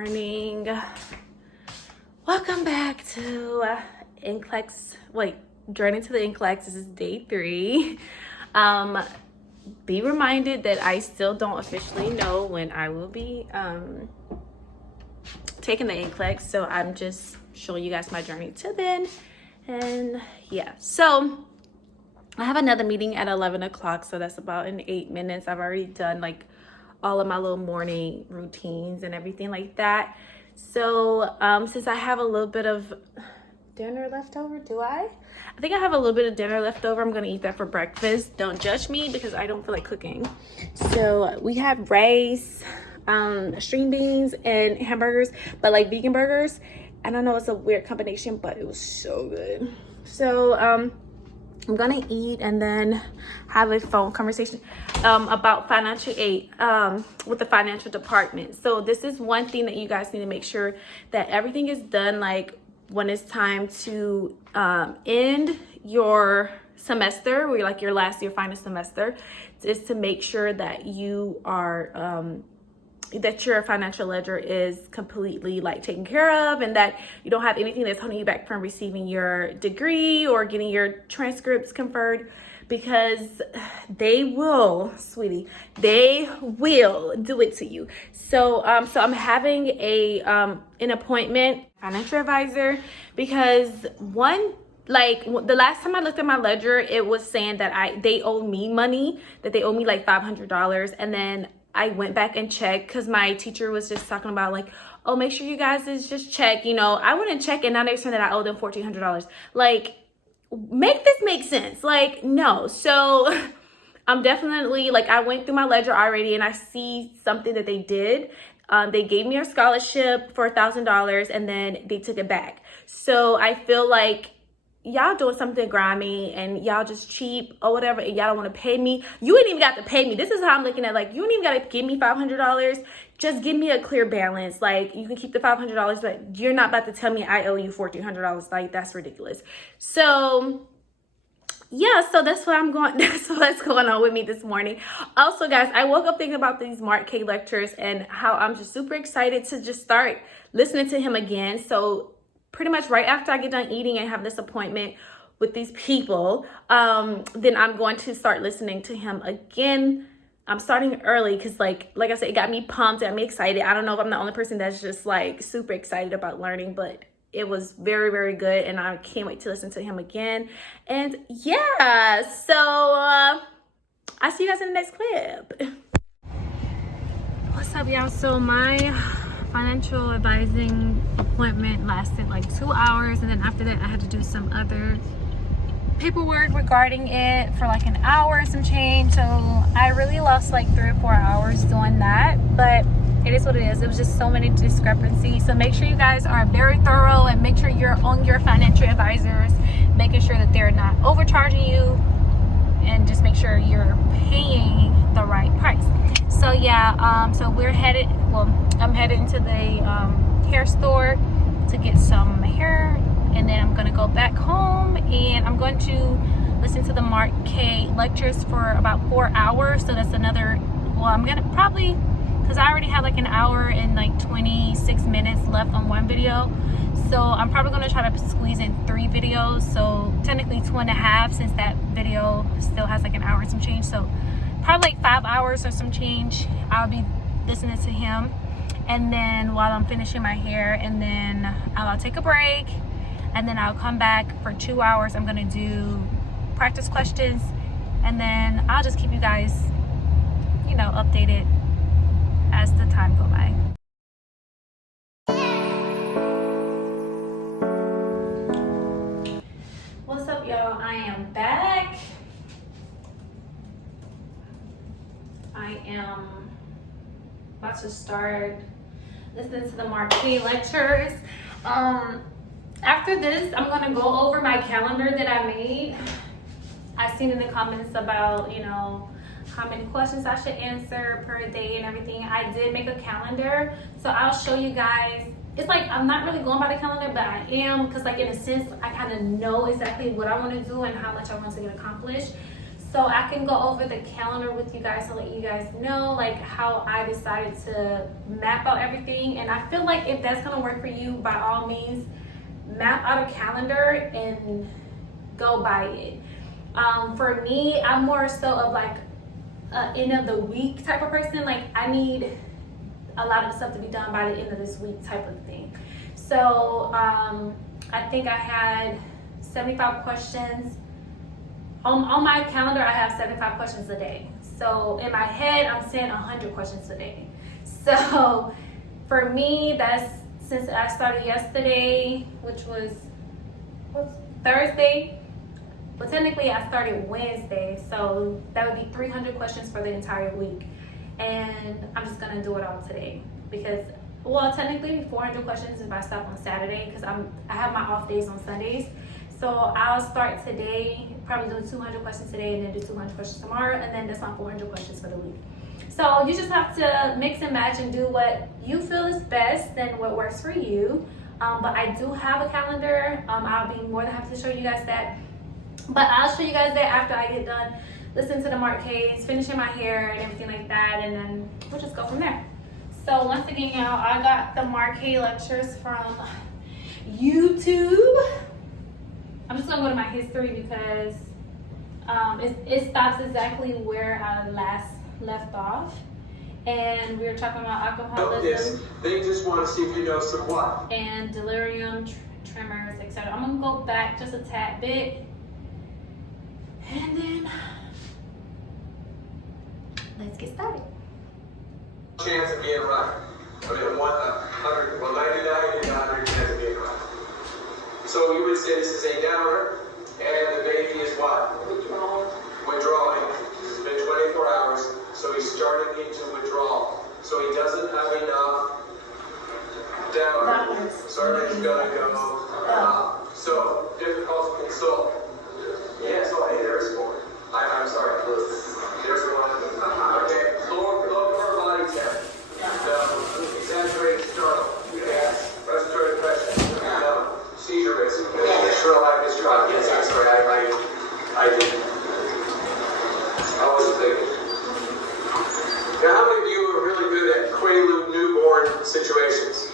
morning. Welcome back to NCLEX. Journey to the NCLEX. This is day 3. Be reminded that I still don't officially know when I will be taking the NCLEX, so I'm just showing you guys my journey to then. And yeah, so I have another meeting at 11 o'clock, so that's about in 8 minutes. I've already done like all of my little morning routines and everything like that. So since I have a little bit of dinner left over, I think I have a little bit of dinner left over. I'm gonna eat that for breakfast. Don't judge me because I don't feel like cooking. So we have rice, string beans, and hamburgers, but like vegan burgers. I don't know, it's a weird combination, but it was so good. So I'm gonna eat and then have a phone conversation about financial aid with the financial department. So this is one thing that you guys need to make sure that everything is done like when it's time to end your semester, or like your last year final semester, is to make sure that you are that your financial ledger is completely like taken care of, and that you don't have anything that's holding you back from receiving your degree or getting your transcripts conferred, because they will, sweetie, they will do it to you. So so I'm having a an appointment financial advisor, because the last time I looked at my ledger, it was saying that they owe me money, that they owe me like $500, and then I went back and checked because my teacher was just talking about like, oh, make sure you guys just check, you know. I went and checked, and now they're saying that I owe them $1,400. Like, make this make sense. Like, no. So I'm definitely, like, I went through my ledger already and I see something that they did. They gave me a scholarship for $1,000 and then they took it back. So I feel like y'all doing something grimy and y'all just cheap or whatever, and y'all don't want to pay me. You ain't even got to pay me. This is how I'm looking at, like, you ain't even got to give me $500. Just give me a clear balance. Like, you can keep the $500, but you're not about to tell me I owe you $1,400. Like, that's ridiculous. So yeah, so that's what I'm going, that's what's going on with me this morning. Also, guys, I woke up thinking about these Mark K lectures and how I'm just super excited to just start listening to him again. So pretty much right after I get done eating and have this appointment with these people, then I'm going to start listening to him again. I'm starting early because like I said, it got me pumped, it got me excited. I don't know if I'm the only person that's just like super excited about learning, but it was very, very good, and I can't wait to listen to him again. And yeah, so I'll see you guys in the next clip. What's up, y'all? So my financial advising appointment lasted like 2 hours, and then after that I had to do some other paperwork regarding it for like an hour and some change. So I really lost like 3 or 4 hours doing that, but it is what it is. It was just so many discrepancies. So make sure you guys are very thorough and make sure you're on your financial advisors, making sure that they're not overcharging you, and just make sure you're paying the right price. So yeah, so we're headed, I'm headed into the hair store to get some hair, and then I'm gonna go back home and I'm going to listen to the Mark K lectures for about 4 hours. So that's another, I'm gonna probably, because I already have like an hour and like 26 minutes left on one video, so I'm probably going to try to squeeze in 3 videos, so technically 2.5, since that video still has like an hour and some change. So probably like 5 hours or some change I'll be listening to him, and then while I'm finishing my hair, and then I'll take a break, and then I'll come back for 2 hours. I'm going to do practice questions, and then I'll just keep you guys, you know, updated as the time go by. What's up, y'all? I am back. I am about to start listening to the Mark K lectures. After this, I'm gonna go over my calendar that I made. I've seen in the comments about, you know, how many questions I should answer per day and everything. I did make a calendar, so I'll show you guys. It's like I'm not really going by the calendar, but I am, because like in a sense I kind of know exactly what I want to do and how much I want to get accomplished. so I can go over the calendar with you guys to let you guys know like how I decided to map out everything. And I feel like if that's gonna work for you, by all means, map out a calendar and go by it. For me, I'm more so of like end of the week type of person. Like I need a lot of stuff to be done by the end of this week type of thing. So I think I had 75 questions. On my calendar, I have 75 questions a day. So in my head, I'm saying 100 questions a day. So for me, that's since I started yesterday, which was Thursday. Well, technically I started Wednesday, so that would be 300 questions for the entire week. And I'm just gonna do it all today because, well, technically 400 questions if I stop on Saturday because I have my off days on Sundays. So I'll start today, probably do 200 questions today and then do 200 questions tomorrow, and then that's my 400 questions for the week. So you just have to mix and match and do what you feel is best and what works for you. But I do have a calendar. I'll be more than happy to show you guys that. But I'll show you guys that after I get done listening to the marqués, finishing my hair and everything like that, and then we'll just go from there. So once again, y'all, I got the marqué lectures from YouTube. I'm just gonna go to my history because it stops exactly where I last left off. And we were talking about alcoholism. They just want to see if you know some what. And delirium, tremors, etc. I'm gonna go back just a tad bit. And then let's get started. Chance of being right. I mean, 100, well, 99 and 100 chance of being right. So you would say this is a downer, and the baby is what? Withdrawing. It's been 24 hours, so he's starting into withdrawal. So he doesn't have enough downer. So everything's going to go up. So difficult to consult. Yeah, so hey, there's one. I'm sorry. There's one. Okay, lower body temp. No. Exaggerated startle. Yes. Respiratory depression. No. Seizure risk. External hypertrophy. Yes, I'm sorry. I didn't. I wasn't thinking. Now, how many of you are really good at Quaalude newborn situations?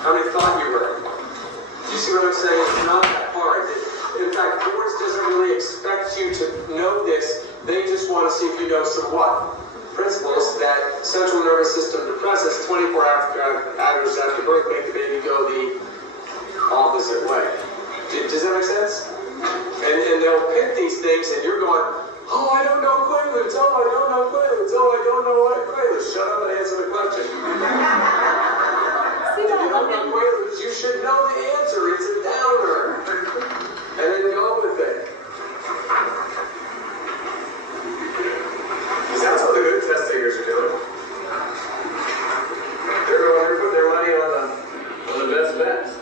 How many thought you were? Do you see what I'm saying? It's not that hard. In fact, boards doesn't really expect you to know this. They just want to see if you know some what? Principles that central nervous system depresses 24 hours after birth make the baby go the opposite way. Does that make sense? And they'll pick these things and you're going, oh, I don't know Quaaludes. Oh, I don't know Quaaludes. Oh, I don't know what Quaaludes. Shut up and answer the question. If you don't know Quaaludes, you should know the answer. It's a downer. And then go with it. Because that's what the good test takers are doing. They're putting their money on the best bets.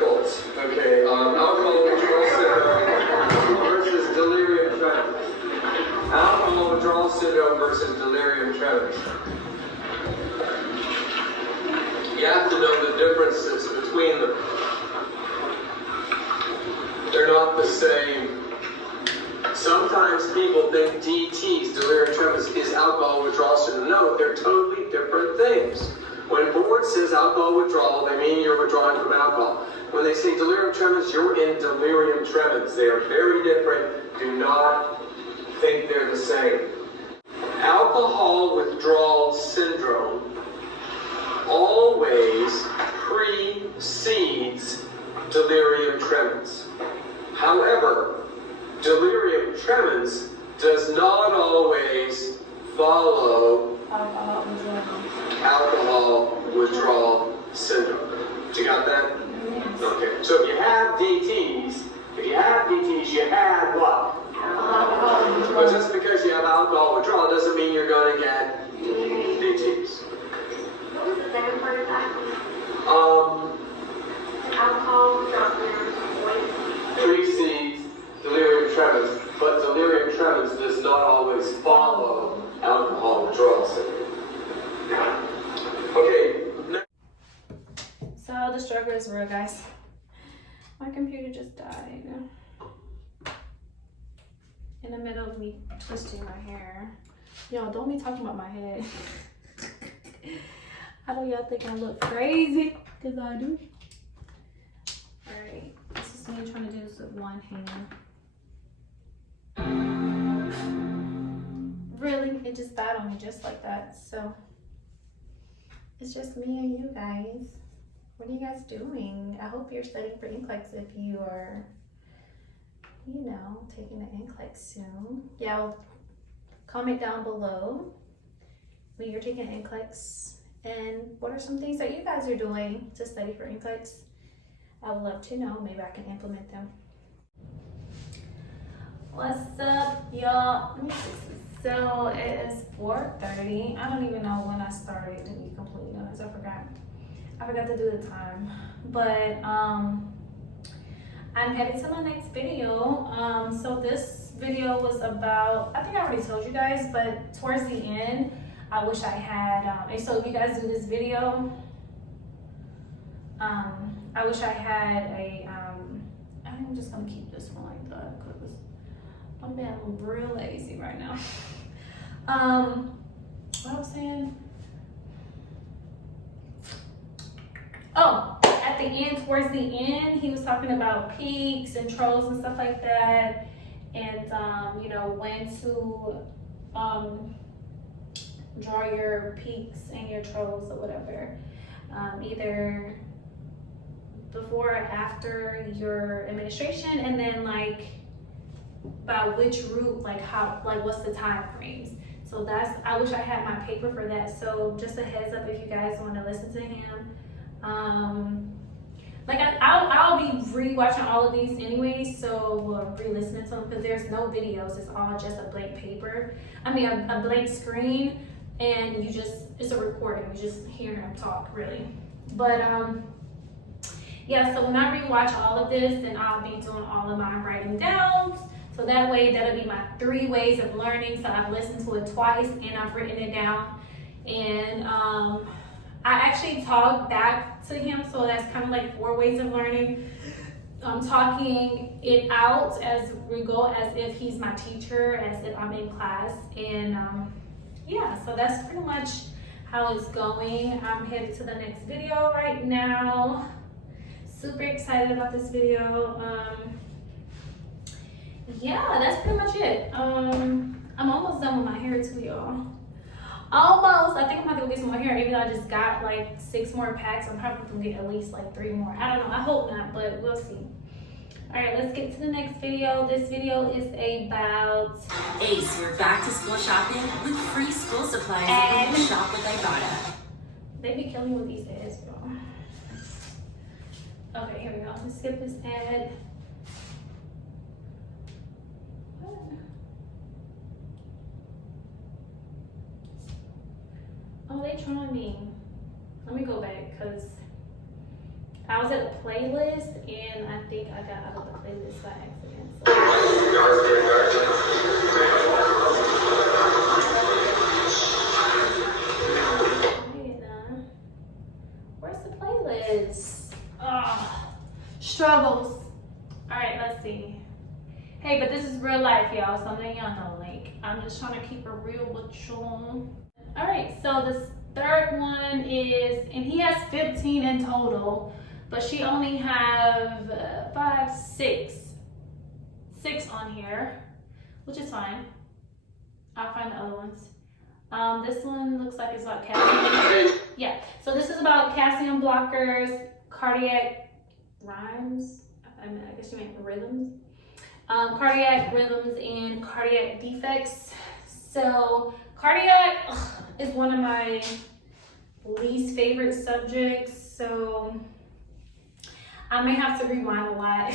Bullets. Okay, alcohol withdrawal syndrome versus delirium tremens. Alcohol withdrawal syndrome versus delirium tremens. You have to know the differences between them. They're not the same. Sometimes people think DTs, delirium tremens, is alcohol withdrawal syndrome. No, they're totally different things. When board says alcohol withdrawal, they mean you're withdrawing from alcohol. When they say delirium tremens, you're in delirium tremens. They are very different. Do not think they're the same. Alcohol withdrawal syndrome always precedes delirium tremens. However, delirium tremens does not always follow alcohol withdrawal syndrome. You got that? Yes. Okay. So if you have DTs, you have what? But just because you have alcohol withdrawal doesn't mean you're going to get DTs. What was the second part of that? Alcohol withdrawal precedes delirium tremens, but delirium tremens does not always follow alcohol withdrawal syndrome. Okay. So the struggle is real, guys. My computer just died. In the middle of me twisting my hair. Y'all, don't be talking about my head. I know y'all think I look crazy, because I do. Alright, this is me trying to do this with one hand. Really, it just died on me just like that. So, it's just me and you guys. What are you guys doing? I hope you're studying for NCLEX if you are, you know, taking the NCLEX soon. Yeah, comment down below when you're taking NCLEX and what are some things that you guys are doing to study for NCLEX. I would love to know. Maybe I can implement them. What's up, y'all? Let me see. So it is 4:30. I don't even know when I started, to be completely honest. I forgot to do the time. But I'm headed to my next video. So this video was about, I think I already told you guys, but towards the end, I wish I had, and so if you guys do this video, I wish I had a, I think I'm just gonna keep this one like that because I'm being real lazy right now. What I was saying? Oh, at the end, towards the end, he was talking about peaks and trolls and stuff like that, and you know, when to draw your peaks and your trolls or whatever, either before or after your administration, and then like by which route, like how, like what's the time frames. So that's, I wish I had my paper for that. So just a heads up if you guys want to listen to him. Like I'll be re-watching all of these anyways, so re-listening to them, because there's no videos, it's all just a blank paper. I mean a blank screen, and you just, it's a recording, you just hear him talk really. But yeah, so when I re-watch all of this, then I'll be doing all of my writing downs. So that way, that'll be my 3 ways of learning. So I've listened to it twice and I've written it down. And I actually talk back to him, so that's kind of like 4 ways of learning. I'm talking it out as we go, as if he's my teacher, as if I'm in class. And yeah, so that's pretty much how it's going. I'm headed to the next video right now. Super excited about this video. Yeah, that's pretty much it. I'm almost done with my hair too, y'all. Almost. I think I'm gonna have to go get some more hair, even though I just got like 6 more packs. I'm probably gonna get at least like 3 more. I don't know. I hope not, but we'll see. All right, let's get to the next video. This video is about Ace, we're back to school shopping with free school supplies when you shop with Ibotta. They be killing me with these ads, y'all. Okay, here we go. Let's skip this ad. Oh, they trying me. Let me go back, because I was at the playlist and I think I got out of the playlist by accident. So. Where's the playlist? Struggles. Alright, let's see. Hey, but this is real life, y'all, so I'm letting y'all know, like, I'm just trying to keep it real with y'all. Alright, so this third one is, and he has 15 in total, but she only have 6 on here, which is fine. I'll find the other ones. This one looks like it's about calcium. Yeah, so this is about calcium blockers, cardiac rhymes. I guess you meant rhythms. Cardiac rhythms and cardiac defects. So cardiac is one of my least favorite subjects, so I may have to rewind a lot.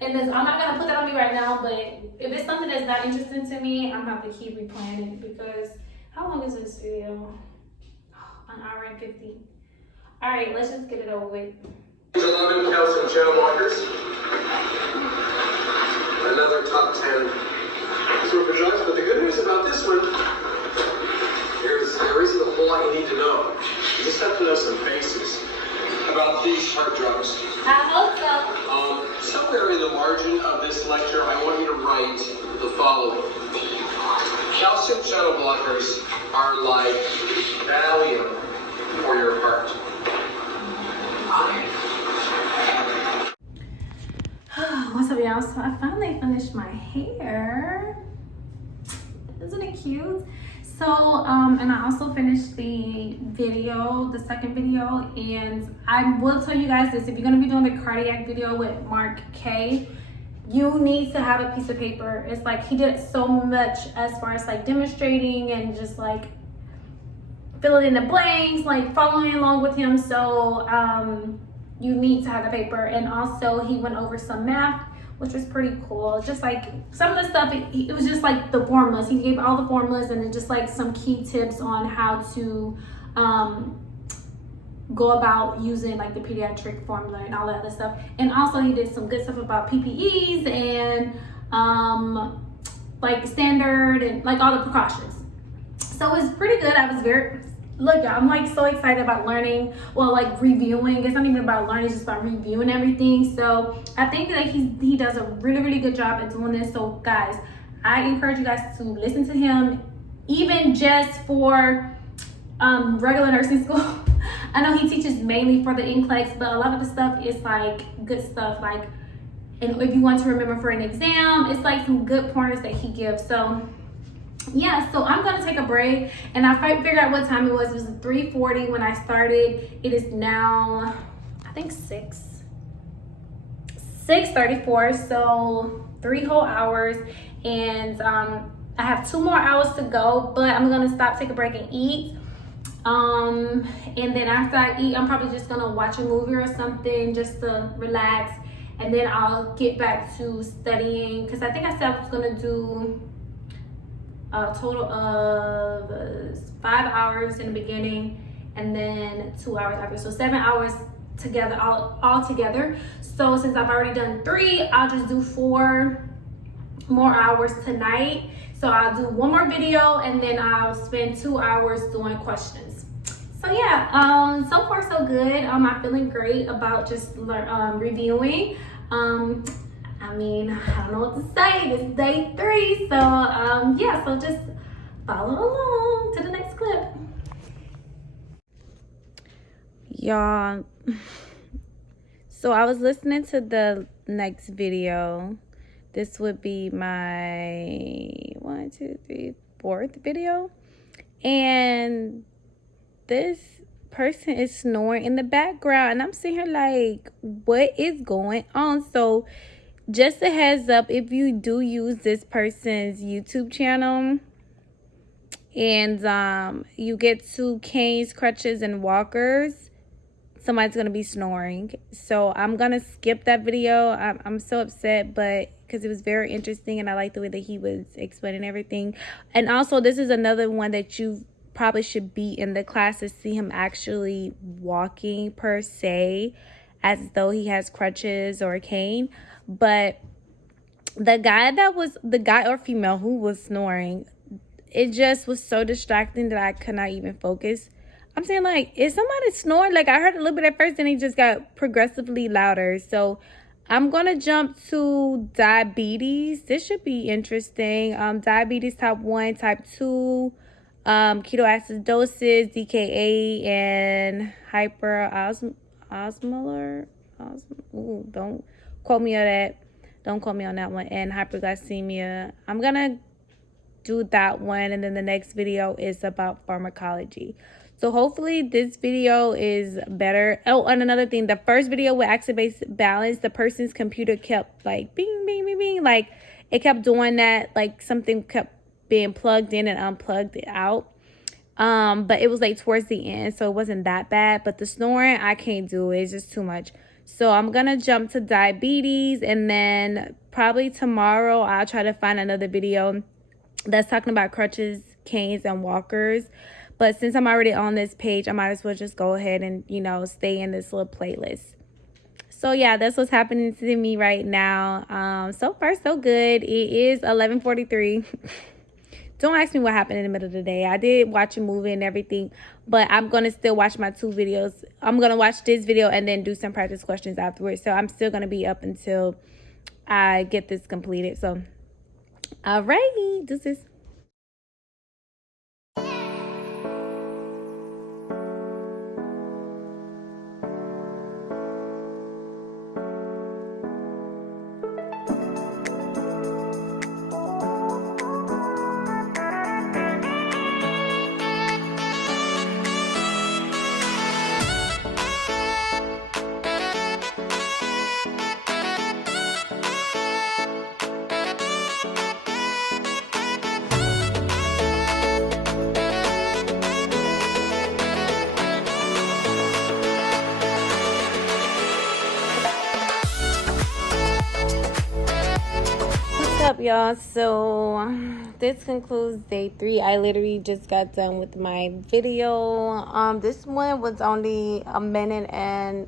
And this, I'm not gonna put that on me right now, but if it's something that's not interesting to me, I'm gonna have to keep replaying it, because how long is this video? An hour and 50. All right, let's just get it over with. 11 calcium channel blockers. Another top 10 super drugs, but the good news about this one, there isn't a whole lot you need to know. You just have to know some basics about these heart drugs. I calcium channel blockers are like Valium for your heart. What's up, y'all? So I finally finished my hair. Isn't it cute? So and I also finished the video, the second video, and I will tell you guys this: if you're gonna be doing the cardiac video with Mark K, you need to have a piece of paper. It's like he did so much as far as like demonstrating and just like filling in the blanks, like following along with him. So you need to have the paper. And also he went over some math, which was pretty cool. Just like some of the stuff, it was just like the formulas. He gave all the formulas and then just like some key tips on how to go about using like the pediatric formula and all that other stuff. And also he did some good stuff about PPEs and like standard and like all the precautions. So it was pretty good. I was very, look, I'm like so excited about learning, well, like reviewing. It's not even about learning, it's just about reviewing everything. So I think that he does a really, really good job at doing this. So guys, I encourage you guys to listen to him, even just for regular nursing school. I know he teaches mainly for the NCLEX, but a lot of the stuff is like good stuff. Like, and if you want to remember for an exam, it's like some good pointers that he gives. So yeah, so I'm gonna take a break, and I figured out what time it was. It was 3:40 when I started. It is now, I think 6:34, so 3 whole hours, and I have 2 more hours to go, but I'm gonna stop, take a break, and eat. And then after I eat, I'm probably just gonna watch a movie or something just to relax, and then I'll get back to studying, because I think I said I was gonna do a total of 5 hours in the beginning and then 2 hours after, so 7 hours together, all together. So since I've already done 3, I'll just do 4 more hours tonight. So I'll do 1 more video and then I'll spend 2 hours doing questions. So yeah, so far so good. I'm feeling great about just reviewing. I mean, I don't know what to say. This is day 3. So yeah, so just follow along to the next clip. Y'all, so I was listening to the next video. This would be my 1, 2, 3, 4th video, and this person is snoring in the background, and I'm sitting here like, what is going on? So just a heads up, if you do use this person's YouTube channel and you get to canes, crutches, and walkers, somebody's gonna be snoring. So I'm gonna skip that video. I'm so upset, but because it was very interesting and I like the way that he was explaining everything. And also, this is another one that you probably should be in the class to see him actually walking per se, as though he has crutches or a cane. But the guy or female who was snoring, it just was so distracting that I could not even focus. I'm saying, like, is somebody snoring? Like, I heard a little bit at first and it just got progressively louder. So I'm gonna jump to diabetes. This should be interesting. Diabetes type 1, type 2, ketoacidosis, DKA, and hyperosmolar. Ooh, don't quote me on that. Don't quote me on that one. And hyperglycemia. I'm gonna do that one, and then the next video is about pharmacology. So hopefully this video is better. Oh, and another thing, the first video with acid-base balance, the person's computer kept like bing, bing, bing, bing. Like it kept doing that. Like something kept being plugged in and unplugged out. But it was like towards the end, so it wasn't that bad. But the snoring, I can't do it. It's just too much. So I'm gonna jump to diabetes, and then probably tomorrow I'll try to find another video that's talking about crutches, canes, and walkers. But since I'm already on this page, I might as well just go ahead and, you know, stay in this little playlist. So yeah, that's what's happening to me right now. So far so good. It is 11:43. Don't ask me what happened in the middle of the day. I did watch a movie and everything, but I'm going to still watch my 2 videos. I'm going to watch this video and then do some practice questions afterwards. So I'm still going to be up until I get this completed. So, alrighty, this is y'all, so this concludes day 3. I literally just got done with my video. This one was only an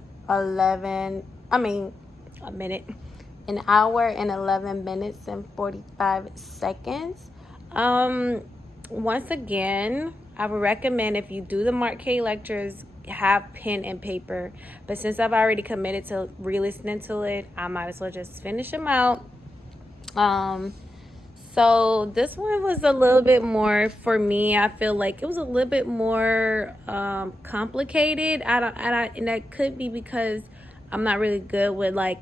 hour and 11 minutes and 45 seconds. Once again, I would recommend, if you do the Mark K lectures, have pen and paper. But since I've already committed to re-listening to it, I might as well just finish them out. So this one was a little bit more, for me, I feel like it was a little bit more complicated. And that could be because I'm not really good with like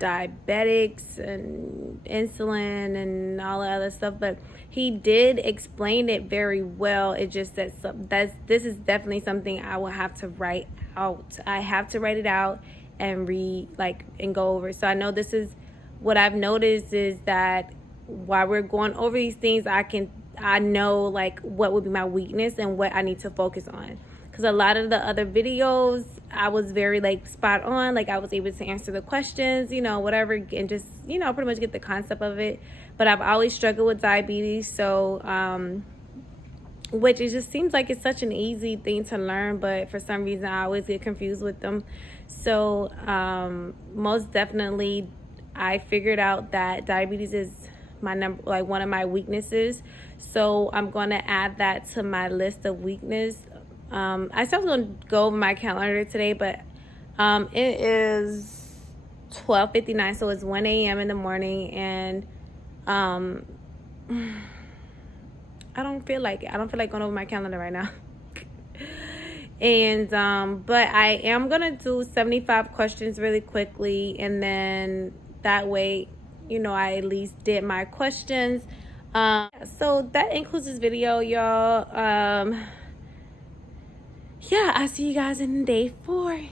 diabetics and insulin and all that other stuff, but he did explain it very well. It just that this is definitely something I will have to write out. I have to write it out and read, like, and go over. So I know this is what I've noticed, is that while we're going over these things, I know like what would be my weakness and what I need to focus on. Because a lot of the other videos, I was very like spot on. Like I was able to answer the questions, you know, whatever, and just, you know, pretty much get the concept of it. But I've always struggled with diabetes. So, which it just seems like it's such an easy thing to learn. But for some reason, I always get confused with them. So, most definitely, I figured out that diabetes is one of my weaknesses. So I'm going to add that to my list of weakness. I still going to go over my calendar today, but it is 12:59, so it's 1 a.m. in the morning, and I don't feel like going over my calendar right now. And but I am gonna do 75 questions really quickly, and then that way, you know, I at least did my questions. So that includes this video, y'all. Yeah, I'll see you guys in day 4.